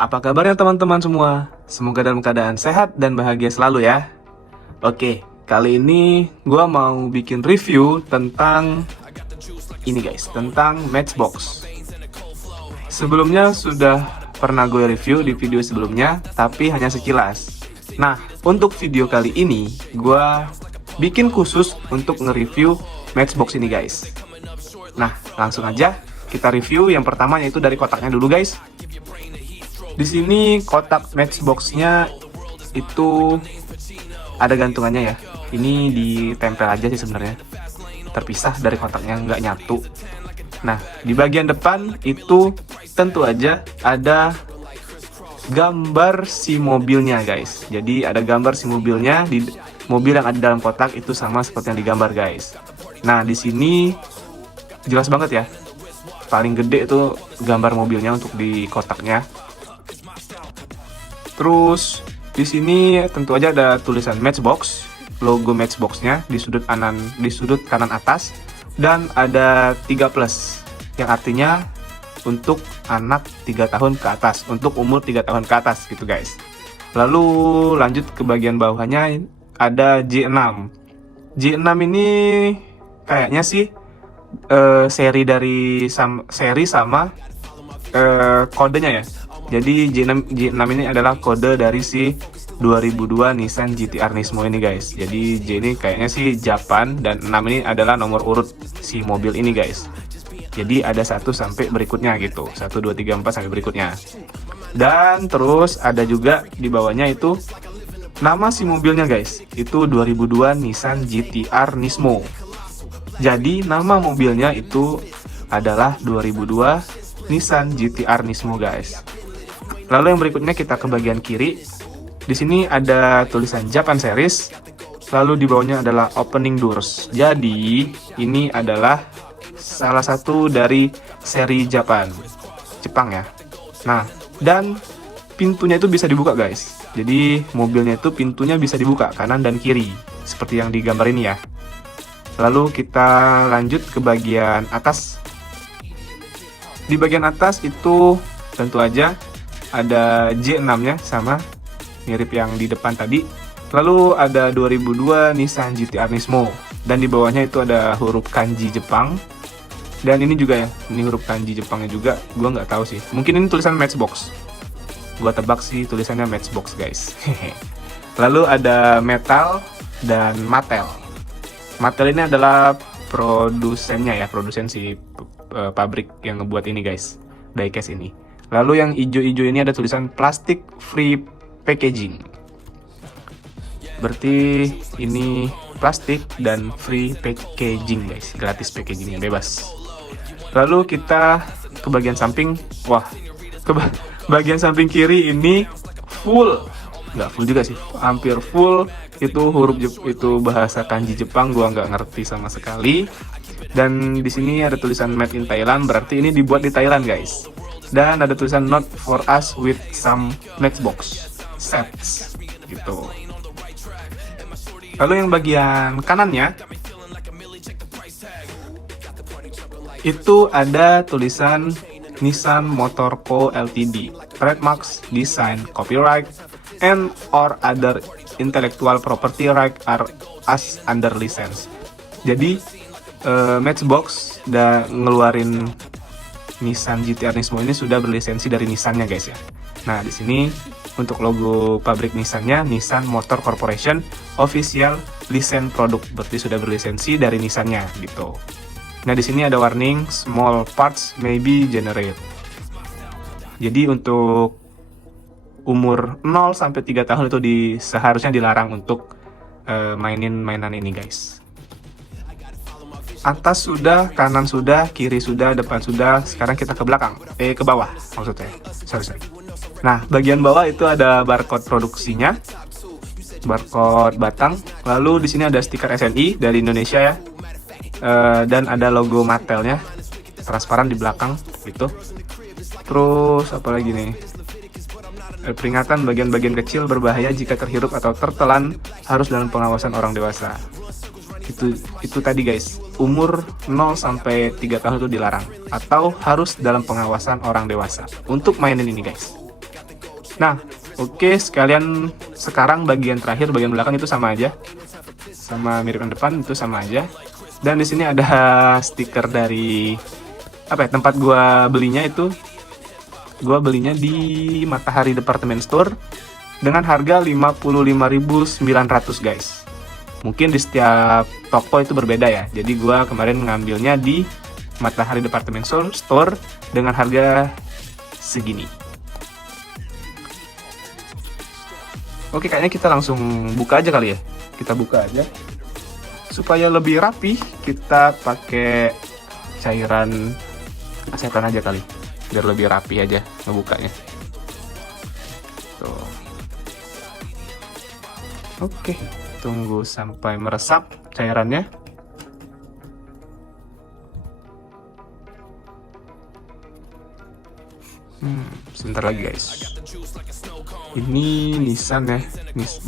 Apa kabarnya teman-teman semua? Semoga dalam keadaan sehat dan bahagia selalu ya. Oke, kali ini gue mau bikin review tentang ini guys, tentang Matchbox. Sebelumnya sudah pernah gue review di video sebelumnya, tapi hanya sekilas. Nah, untuk video kali ini, gue bikin khusus untuk nge-review Matchbox ini guys. Nah, langsung aja kita review. Yang pertama yaitu dari kotaknya dulu guys. Di sini kotak Matchbox-nya itu ada gantungannya ya. Ini ditempel aja sih sebenarnya. Terpisah dari kotaknya, nggak nyatu. Nah, di bagian depan itu tentu aja ada gambar si mobilnya guys. Jadi ada gambar si mobilnya di mobil yang ada dalam kotak itu sama seperti yang digambar guys. Nah, di sini jelas banget ya. Paling gede itu gambar mobilnya untuk di kotaknya. Terus di sini tentu aja ada tulisan Matchbox, logo Matchbox-nya di sudut kanan atas, dan ada 3 plus yang artinya untuk anak 3 tahun ke atas, untuk umur 3 tahun ke atas gitu guys. Lalu lanjut ke bagian bawahnya ada J6. J6 ini kayaknya sih seri sama kodenya ya. Jadi J6 ini adalah kode dari si 2002 Nissan GT-R Nismo ini guys. Jadi J ini kayaknya sih Japan, dan 6 ini adalah nomor urut si mobil ini guys. Jadi ada 1 sampai berikutnya gitu. 1, 2, 3, 4 sampai berikutnya. Dan terus ada juga di bawahnya itu nama si mobilnya guys. Itu 2002 Nissan GT-R Nismo. Jadi nama mobilnya itu adalah 2002 Nissan GT-R Nismo guys. Lalu yang berikutnya kita ke bagian kiri. Di sini ada tulisan Japan Series. Lalu di bawahnya adalah Opening Doors. Jadi ini adalah salah satu dari seri Jepang ya. Nah, dan pintunya itu bisa dibuka guys. Jadi mobilnya itu pintunya bisa dibuka kanan dan kiri seperti yang digambar ini ya. Lalu kita lanjut ke bagian atas. Di bagian atas itu tentu aja ada J6-nya sama mirip yang di depan tadi. Lalu ada 2002 Nissan GT-R Nismo, dan di bawahnya itu ada huruf kanji Jepang. Dan ini juga ya, ini huruf kanji Jepangnya juga. Gua nggak tahu sih. Mungkin ini tulisan Matchbox. Gua tebak sih tulisannya Matchbox guys. Lalu ada Metal dan Mattel. Mattel ini adalah produsennya ya, produsen si pabrik yang ngebuat ini guys, diecast ini. Lalu yang hijau-hijau ini ada tulisan plastic free packaging. Berarti ini plastik dan free packaging guys, gratis packagingnya, bebas. Lalu kita ke bagian samping. Wah, ke bagian samping kiri ini full, nggak full juga sih, hampir full itu huruf itu bahasa kanji Jepang, gua nggak ngerti sama sekali. Dan di sini ada tulisan made in Thailand, berarti ini dibuat di Thailand guys. Dan ada tulisan not for us with some Matchbox sets gitu. Lalu yang bagian kanannya itu ada tulisan Nissan Motor Co Ltd, trademarks, design, copyright, and or other intellectual property right are as under license. Jadi Matchbox udah ngeluarin Nissan GT-R Nismo ini sudah berlisensi dari Nissan-nya guys ya. Nah, di sini untuk logo pabrik Nissan-nya Nissan Motor Corporation Official License Product, berarti sudah berlisensi dari Nissan-nya gitu. Nah, di sini ada warning small parts may be generated. Jadi untuk umur 0 sampai 3 tahun itu seharusnya dilarang untuk mainin mainan ini guys. Atas sudah, kanan sudah, kiri sudah, depan sudah. Sekarang kita ke belakang, ke bawah maksudnya. Sorry. Nah, bagian bawah itu ada barcode produksinya, barcode batang. Lalu di sini ada stiker SNI dari Indonesia ya, dan ada logo Mattelnya, transparan di belakang gitu. Terus apa lagi nih? Peringatan bagian-bagian kecil berbahaya jika terhirup atau tertelan, harus dalam pengawasan orang dewasa. Itu tadi guys, umur 0 sampai 3 tahun itu dilarang atau harus dalam pengawasan orang dewasa untuk mainin ini guys. Nah, oke, sekalian sekarang bagian terakhir, bagian belakang itu sama aja, sama mirip yang depan itu sama aja. Dan di sini ada stiker dari apa ya, tempat gua belinya itu. Gua belinya di Matahari Department Store dengan harga 55.900 guys. Mungkin di setiap toko itu berbeda ya. Jadi gua kemarin mengambilnya di Matahari Department Store dengan harga segini. Oke, kayaknya kita langsung buka aja kali ya. Kita buka aja. Supaya lebih rapi, kita pakai cairan aseton aja kali. Biar lebih rapi aja ngebukanya. Tuh. Oke, tunggu sampai meresap cairannya. Sebentar lagi guys. Ini Nissan ya,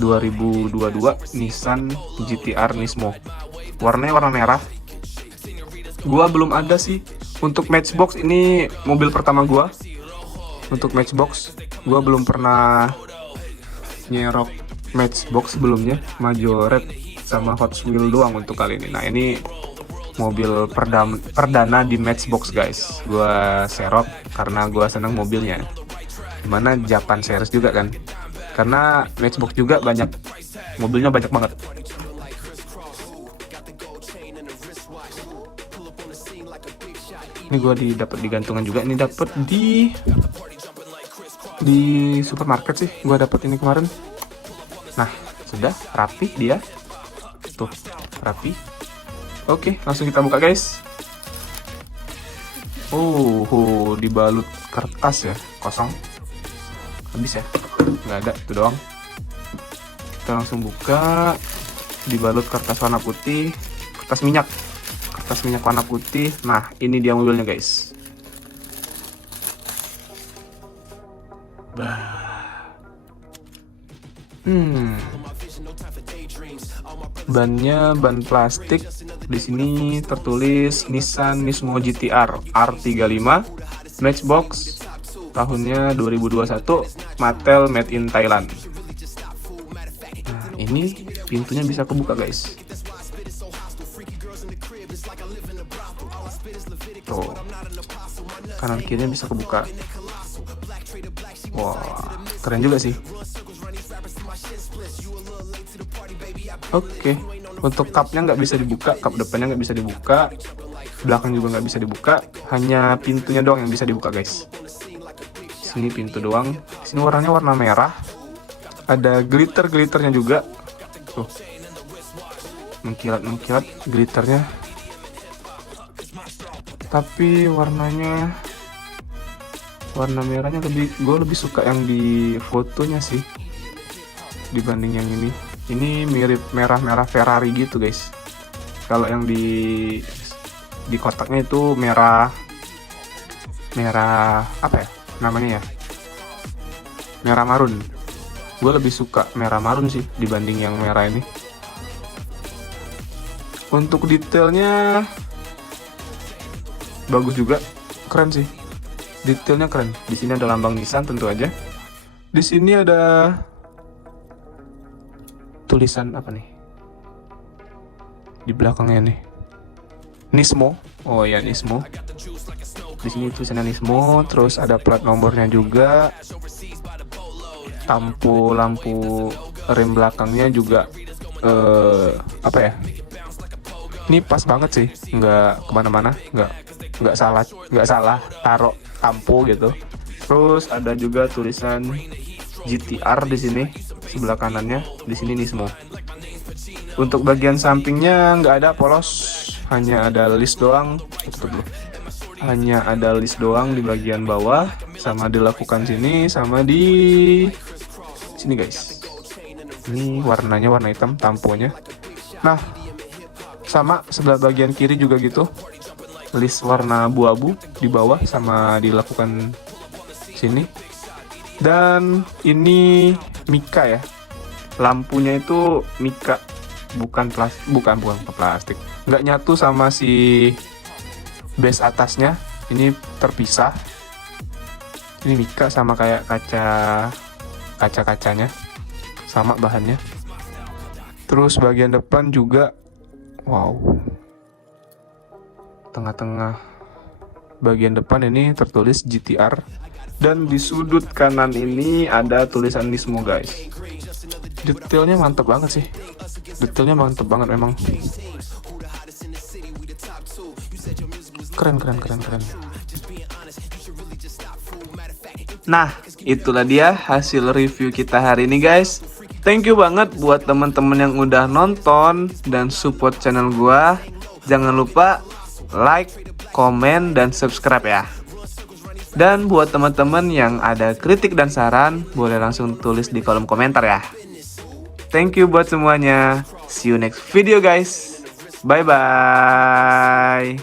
2022 Nissan GT-R Nismo. Warnanya warna merah. Gua belum ada sih. Untuk Matchbox ini mobil pertama gua. Untuk Matchbox, gua belum pernah nyerok Matchbox sebelumnya. Majoret sama Hot Wheels doang untuk kali ini. Nah, ini mobil perdana di Matchbox guys. Gua serok karena gua seneng mobilnya. Dimana Japan series juga kan. Karena Matchbox juga banyak mobilnya, banyak banget. Ini gua dapat di gantungan juga. Ini dapat di supermarket sih. Gua dapat ini kemarin. Nah, sudah rapi dia. Tuh, rapi. Oke, langsung kita buka guys. Oh, dibalut kertas ya, kosong. Habis ya? Nggak ada, itu doang. Kita langsung buka. Dibalut kertas warna putih, kertas minyak warna putih. Nah, ini dia mobilnya guys. Bannya ban plastik. Di sini tertulis Nissan Nismo GT-R R35 Matchbox tahunnya 2021, Mattel made in Thailand. Nah, ini pintunya bisa kebuka guys. Tuh, kanan kirinya bisa kebuka. Wah, keren juga sih. Oke, untuk cupnya nggak bisa dibuka, cup depannya nggak bisa dibuka, belakang juga nggak bisa dibuka, hanya pintunya doang yang bisa dibuka guys. Sini pintu doang. Sini warnanya warna merah, ada glitternya juga. Tuh, mengkilat glitternya. Tapi warnanya warna merahnya gue lebih suka yang di fotonya sih dibanding yang ini. Ini mirip merah Ferrari gitu guys. Kalau yang di kotaknya itu merah apa ya namanya ya, merah marun. Gue lebih suka merah marun sih dibanding yang merah ini. Untuk detailnya bagus juga, keren sih. Detailnya keren. Di sini ada lambang Nissan tentu aja. Di sini ada tulisan apa nih? Di belakangnya nih. Nismo. Oh ya, Nismo. Di sini tulisannya Nismo, terus ada plat nomornya juga. Lampu rem belakangnya juga apa ya? Ini pas banget sih, nggak kemana-mana, nggak salah taruh lampu gitu. Terus ada juga tulisan GT-R di sini sebelah kanannya, di sini Nismo. Untuk bagian sampingnya nggak ada polos, hanya ada list doang. Hanya ada list doang di bagian bawah, sama dilakukan sini, sama di sini guys. Ini warnanya warna hitam, tamponya. Nah, sama sebelah bagian kiri juga gitu, list warna abu-abu di bawah sama dilakukan sini. Dan ini Mika ya, lampunya itu Mika, bukan plastik, nggak nyatu sama si base atasnya, ini terpisah. Ini Mika sama kayak kaca kaca-kacanya, sama bahannya. Terus bagian depan juga, wow, tengah-tengah bagian depan ini tertulis GTR, dan di sudut kanan ini ada tulisan Nismo guys. Detailnya mantep banget sih, detailnya mantep banget memang. Keren. Nah, itulah dia hasil review kita hari ini guys. Thank you banget buat teman-teman yang udah nonton dan support channel gua. Jangan lupa like, komen, dan subscribe ya. Dan buat teman-teman yang ada kritik dan saran, boleh langsung tulis di kolom komentar ya. Thank you buat semuanya. See you next video guys. Bye bye.